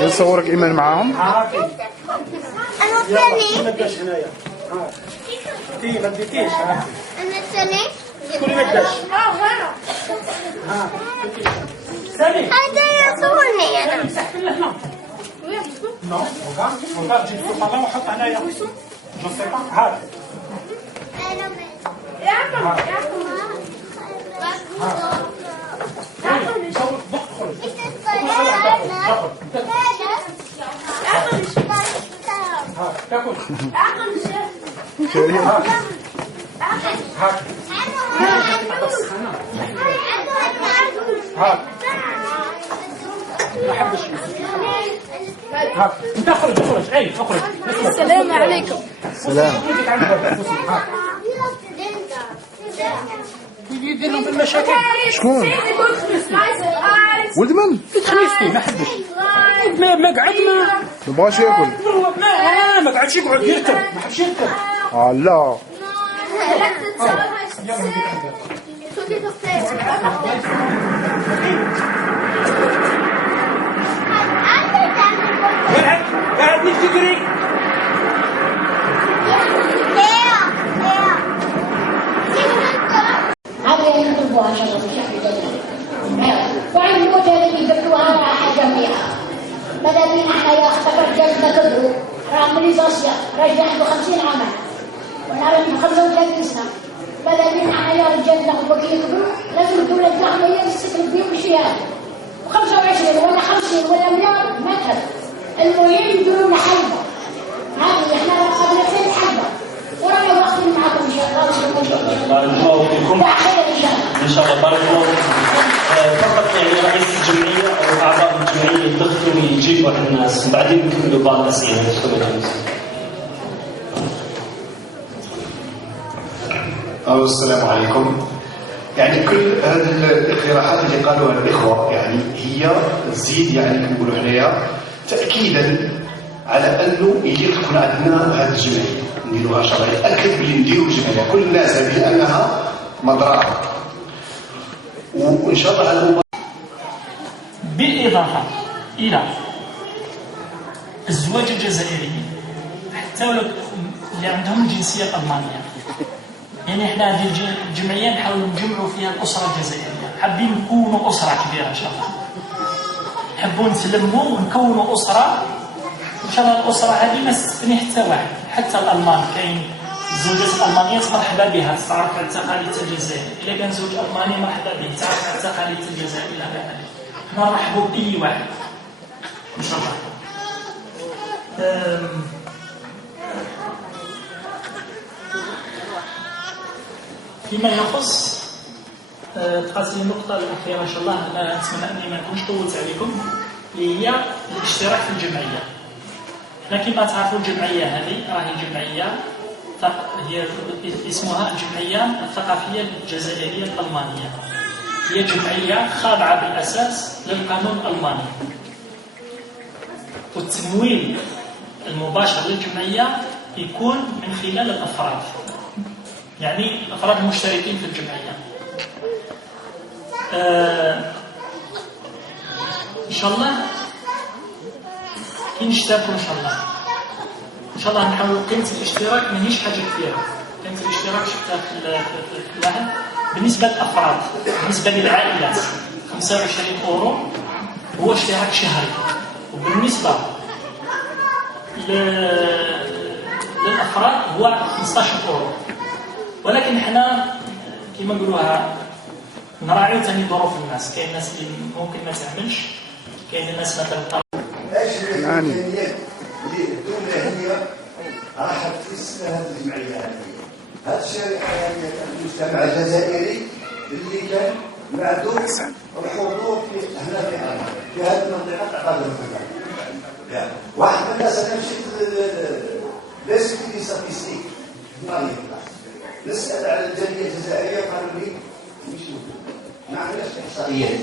يصورك إيمان معاهم؟ أنا الثاني. ما داش هنايا. تي ما ديتيش. أنا الثاني. كل ما داش. هذا يصورني أنا. Non, regarde, tu peux pas وحط هنايا. Je sais pas. هذا. انت اخرج اخرج. السلام عليكم. سلام. يدير لهم في المشاكل. شكون؟ ولد من؟ خميستي ما حبش. ما قعد ما بغاش ياكل. ما قعدش يقعد يركب ما حبش يركب. لا. قاعد تجري. هذه يكتبوها ان شاء الله بشكل وعن الموت التي جبتوها على حاجه فيها ماذا بينا احنا يا اختبر جلسنا كبروا رامليزاسيا راجل عنده 50 عام ونعرف 35 سنه ماذا بينا احنا يا رجال ناخذ وكيل كبروا لازم الدوله تاخذ هي تستثمر بهم بشهاده و25 ولا 50 ولا مليار ما تهب المهم يديروا لنا حلبه هذه احنا قبل 2 حلبه ورانا واخذين معكم ان شاء الله. بارك الله فيكم. ان شاء الله بارك الله فيكم. فقط يعني رئيس الجمعيه او اعضاء الجمعيه يدخلوا ويجيبوا على الناس وبعدين نكملوا بعض الاسئله. السلام عليكم. يعني كل هذه الاقتراحات اللي قالوها الاخوه يعني هي تزيد يعني نقولوا حنايا تاكيدا على انه يجب تكون عندنا هذه الجمعيه نديروها شرعيه. اكد بلي نديروا الجمعيه كل الناس هذه انها مضرعه وان شاء الله على بالاضافه الى الزواج الجزائري حتى ولو اللي عندهم الجنسيه الالمانيه. يعني احنا هذه الجمعيه نحاولوا نجمعوا فيها الاسره الجزائريه. حابين نكونوا اسره كبيره ان شاء الله. نحبوا نتلموا ونكونوا اسره ان شاء الله. الاسره هذه ما تستثني حتى واحد حتى الالمان. كاين الزوجات الالمانيات مرحبا بها تعرف على التقاليد الجزائر. الا كان زوج الماني مرحبا به تعرف على التقاليد الجزائر الى اخره. حنا نرحبوا باي واحد ان شاء الله. فيما يخص تقاسي النقطة الأخيرة إن شاء الله أنا أتمنى أني ما نكونش طولت عليكم اللي هي الاشتراك في الجمعية. حنا كما تعرفوا الجمعية هذه راهي جمعية هي اسمها الجمعية الثقافية الجزائرية الألمانية. هي جمعية خاضعة بالأساس للقانون الألماني. والتمويل المباشر للجمعية يكون من خلال الأفراد. يعني الأفراد المشتركين في الجمعية. إن شاء الله كي نشتركوا إن شاء الله. إن شاء الله نحاولوا قيمة الاشتراك ماهيش حاجة كبيرة. قيمة الاشتراك شفتها في الواحد بالنسبة للأفراد. بالنسبة للعائلات 25 أورو هو اشتراك شهري. وبالنسبة للأفراد هو 15 أورو. ولكن حنا كما نقولوها نراعيو ثاني ظروف الناس. كاين الناس اللي ممكن ما تعملش. كاين الناس مثلا يعني الدولة هي راح تفسر هذه الجمعية هذه الشريحة يعني المجتمع الجزائري اللي كان معدوم الحضور هنا في هذه المنطقة تاع البلد. واحد من الناس انا مشيت للسيتي ستاتستيك نسأل على الجالية الجزائرية قالوا لي مش ما عندناش إحصائيات.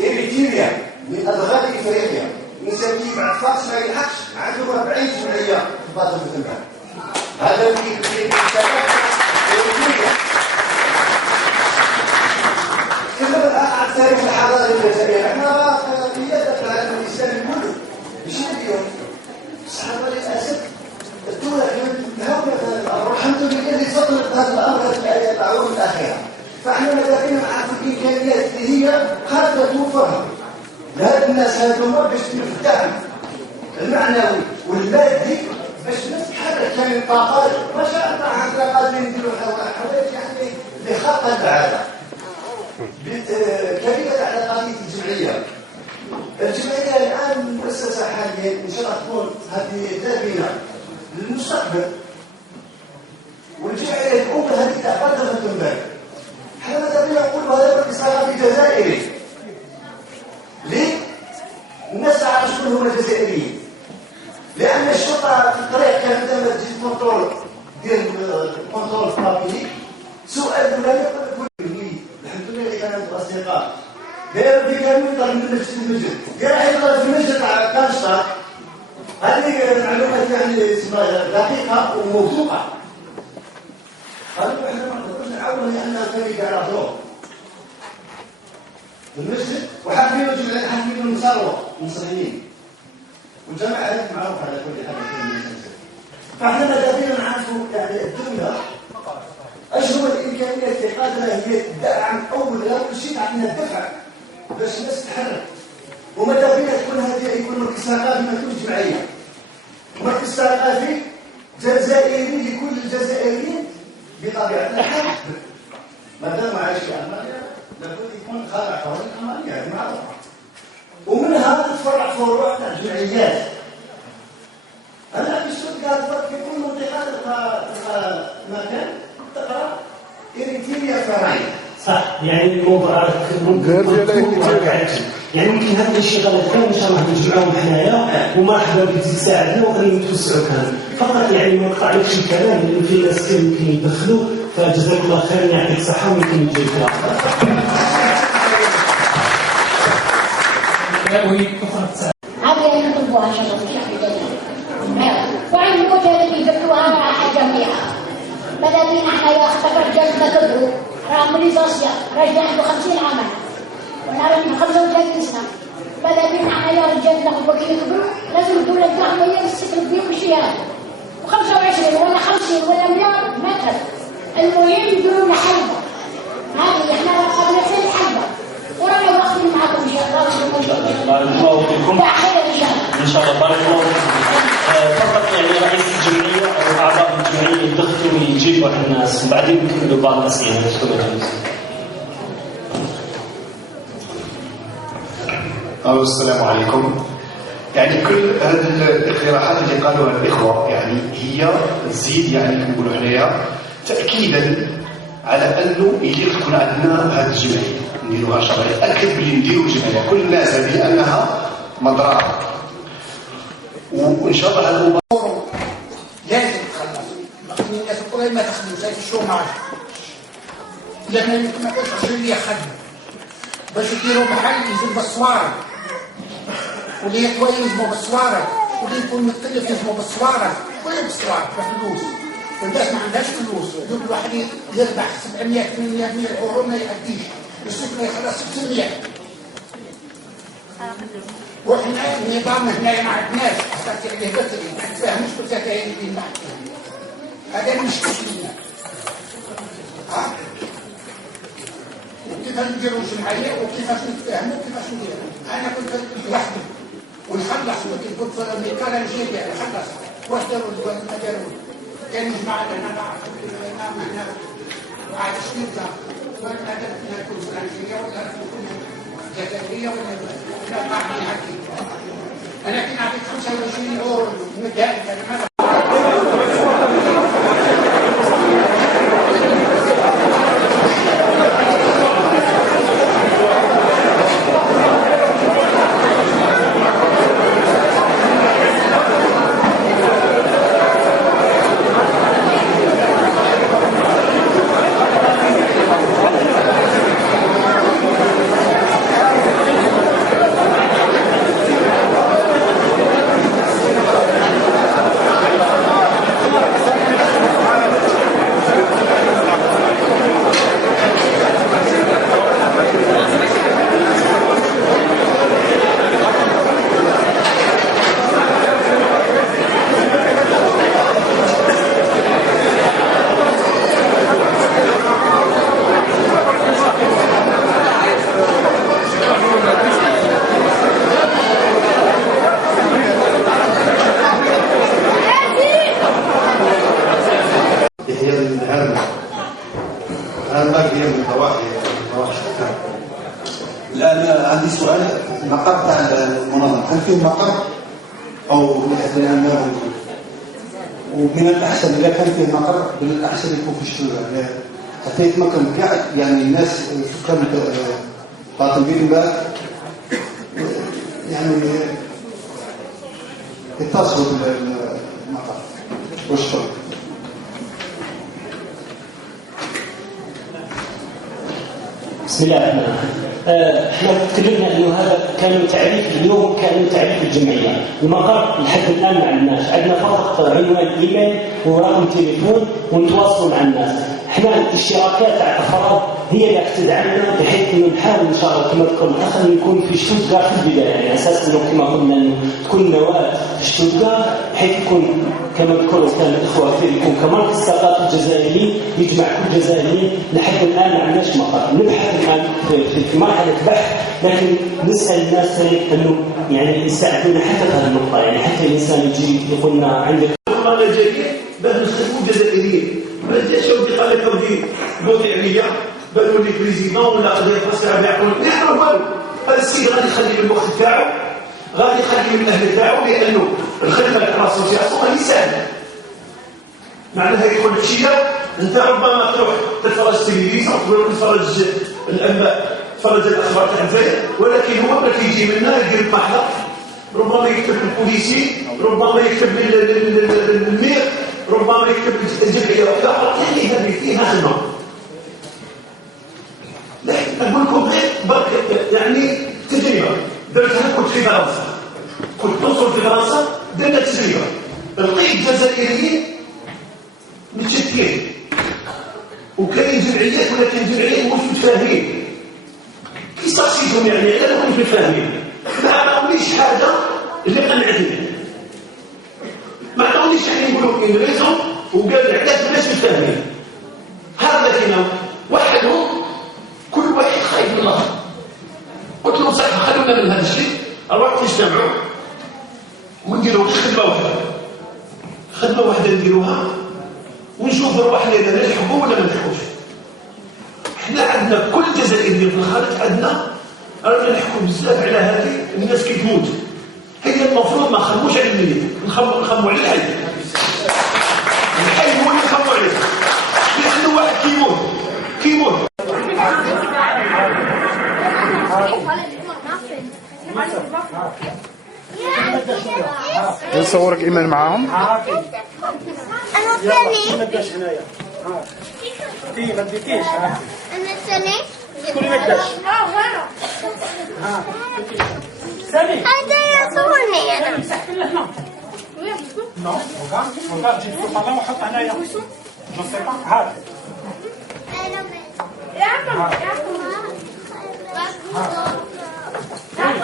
إريتريا من أدغال إفريقيا نسميه بعد فاس ما يلحقش عنده 40 جمعية في باطن المال. هذا اللي إريتريا فاحنا ماذا بينا نعرفوا الامكانيات اللي هي خارجه توفرها لهاد الناس هذوما باش الدعم المعنوي والمادي باش الناس تحرك. يعني الطاقات ما شاء الله عندنا قادرين نديروا حوايج يعني لخلق العاده كلمه على قضيه الجمعيه. الجمعيه الان مؤسسه حاليا ان شاء الله تكون هذه دابنه للمستقبل، والجمعيه الاولى هذه تعتبر تنبغي. احنا ماذا بينا نقولوا هذا بالاصرار الجزائري. ليه؟ الناس تعرف شكون هما الجزائريين، لان الشرطه في الطريق كانت لما تجي الكونترول ديال الكونترول الطابي سؤال ولا يقول الحمد لله اللي كانوا اصدقاء داير في كانوا يطلع من نفس المسجد قال يطلع في المسجد تاع كانشطه. هذه المعلومات يعني اسمها دقيقه وموثوقه. هذا احنا ما نقدرش نعاون لان كانوا يعرفوه المسجد وحابين المساروه المصريين والجماعه هذه معروفه على كل حال في المسجد. فاحنا ماذا بينا نعرفوا يعني الدوله ايش هو الامكانيات اللي قادره هي تدعم اولا كل شيء عندنا الدفع باش الناس تتحرك. وماذا بينا تكون هذه يكون مركز ثقافي ما يكونش جمعيه، مركز ثقافي جزائري لكل الجزائريين بطبيعه الحال. ما دام عايش في المانيا لابد يكون خاضع قوانين المانيا هذه معروفه، ومنها تتفرع فروع تاع الجمعيات. انا في شتوتغارت في كل منطقه تلقى مكان تقرا إريتريا فرعيه. صح، يعني الموضوع يعني يمكن هذا الشيء غلط كان ان شاء الله نجمعوهم حنايا ومرحبا بك تساعدنا وغادي نتوسعوا كمان. فقط يعني ما نقطعلكش الكلام لان في ناس يمكن يدخلوا، فجزاك الله خير يعطيك الصحه ويمكن يجيك هذه نطلبوها ان شاء الله في الدنيا. وعن الموتى اللي يذكروها مع جميعها ماذا بينا احنا يا اختك رجالنا كبروا راه مليزاسيا راجل عنده 50 عام وانا راني 35 سنه. ماذا بينا احنا يا رجالنا وكي كبروا لازم الدوله تاعهم هي اللي تستلم فيهم الشيء. و25 ولا 50 ولا مليار متر المهم يديروا لنا حلبه. هذه احنا رقبنا في الحلبه ورانا واخدين معكم ان شاء الله. بارك الله فيكم. ان شاء الله بارك الله فيكم. فقط يعني رئيس الجمعيه او اعضاء الجمعيه يدخلوا ويجيبوا على الناس وبعدين نكملوا بعض الاسئله. السلام عليكم. يعني كل هذه الاقتراحات اللي قالوها الاخوه يعني هي تزيد يعني كما نقولوا حنايا تاكيدا على انه يجب تكون عندنا هذه الجمعيه نديروها شرعيه. اكد بلي نديروا جمعيه كل الناس هذه انها مضرعه، وان شاء الله هذا الامور لازم تخلص. الناس الكل ما تخدموش هذا الشوماج لان ما كاينش 20 اللي يخدم باش يديروا محل يلزم بالصوارد واللي يطوي يلزموا بالصوارد واللي يكون متكلف يلزموا بالصوارد ولا بالصوارد بفلوس. والناس ما عندهاش فلوس، يجيب الواحد يربح 700 800 يورو ما يأديش، السكن يخلص 600. وإحنا النظام هنا ما عندناش حتى عليه بسري ما نتفاهموش بالسكاين اللي نحكي. هذا المشكل لنا. وكيفاش نديروا جمعية وكيفاش نتفاهموا وكيفاش نديروا. أنا كنت لوحدي ونخلص كنت في الميكانة الجاية نخلص واش داروا ما داروا. كان يجمع لنا نعرف هنا بعد سنين ولا نكون فرنسية ولا نكون جزائرية ولا نعمل هكذا. أنا كنت أعطيك 25 يورو مدة عندي سؤال. المقر تاع المنظمة هل فيه مقر أو الآن؟ ومن الأحسن إذا كان فيه مقر من الأحسن يكون في الشارع حتى يتمكن كاع يعني الناس سكان باطنين بقى يعني يتصلوا بالمقر. وشكرا. بسم الله الرحمن الرحيم. احنا تكلمنا انه هذا كان تعريف اليوم، كان تعريف الجمعيه. المقر لحد الان ما عندناش، عندنا فقط عنوان ايميل ورقم تليفون ونتواصلوا مع الناس. احنا الشراكات تاع الافراد هي اللي تدعمنا بحيث انه نحاول ان شاء الله كما تقول الاخ يكون في شتوتغارت في البدايه، يعني اساس انه كما قلنا انه تكون نواه في شتوتغارت بحيث يكون كما ذكروا كان الاخوه كثير يكون كمركز ثقافي جزائري يجمع كل الجزائريين. لحد الان ما عندناش مقر، نبحث الان في مرحله بحث، لكن نسال الناس انه يعني يساعدونا حتى في هذه النقطه، يعني حتى الانسان يجي يقول لنا عندك والله جايين باش نخدموا الجزائريين، ما جاش ودي قال لك ودي موضوع عليا بانوا لي بريزيدون ولا قضيه فاسكه بيعقول نحن والو. هذا السيد غادي يخلي من الوقت تاعو، غادي يخلي من الاهل تاعو، لانه الخدمه تاع الاسوسياسيون ماشي سهله. معناها يكون مشينا انت ربما تروح تتفرج التلفزيون تروح تتفرج الانباء تتفرج الاخبار تاع الجزائر، ولكن هو ملي يجي منا يدير المحضر، ربما يكتب البوليسي، ربما يكتب المير، ربما يكتب الجمعيه اخرى، يعني هذه فيها خدمه. نقول لكم غير برك يعني تجربه درتها. كنت في فرنسا، كنت نوصل في فرنسا درنا تجربه، لقيت جزائريين متشكلين وكاين جمعيات، ولكن جمعيات مش متفاهمين. كي استقصيتهم يعني انا كنت متفاهمين، ما عطاونيش حاجه اللي قنعتني، ما عطاونيش يعني نقولوا انجليزهم وقال علاش الناس متفاهمين. هذا كنا وحدهم كل واحد خايف من الله. قلت لهم صح خلونا من هذا الشيء، نروحوا نجتمعوا ونديروا خدمه واحده نديروها ونشوفوا رواحنا اذا نلحقوا ولا ما نلحقوش. احنا عندنا كل الجزائريين في الخارج عندنا رانا نحكوا بزاف على هذه الناس كي تموت. هي المفروض ما نخموش على الميت، نخموا على الحي. الحي هو اللي نخموا عليه، لانه واحد كيموت نصورك ايمان معاهم. انا الثاني. ما تداش هنايا. تي ما تديتيش. انا الثاني. كل ما تداش. سامي. هذا يصورني انا. مسحت له هنا. نو، وقع جيب فوق الله وحط هنايا. نصيبه هذا. يا عم تاكل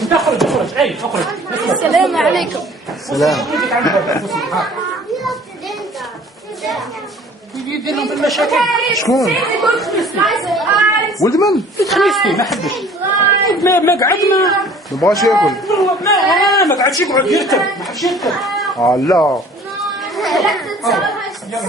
انت اخرج اي اخرج. السلام عليكم. سلام. يدير لهم في المشاكل. شكون؟ ولد من؟ خميستي ما حدش ما قعد ما بغاش ياكل. ما قعدش يقعد يركب، ما حبش يركب. لا لا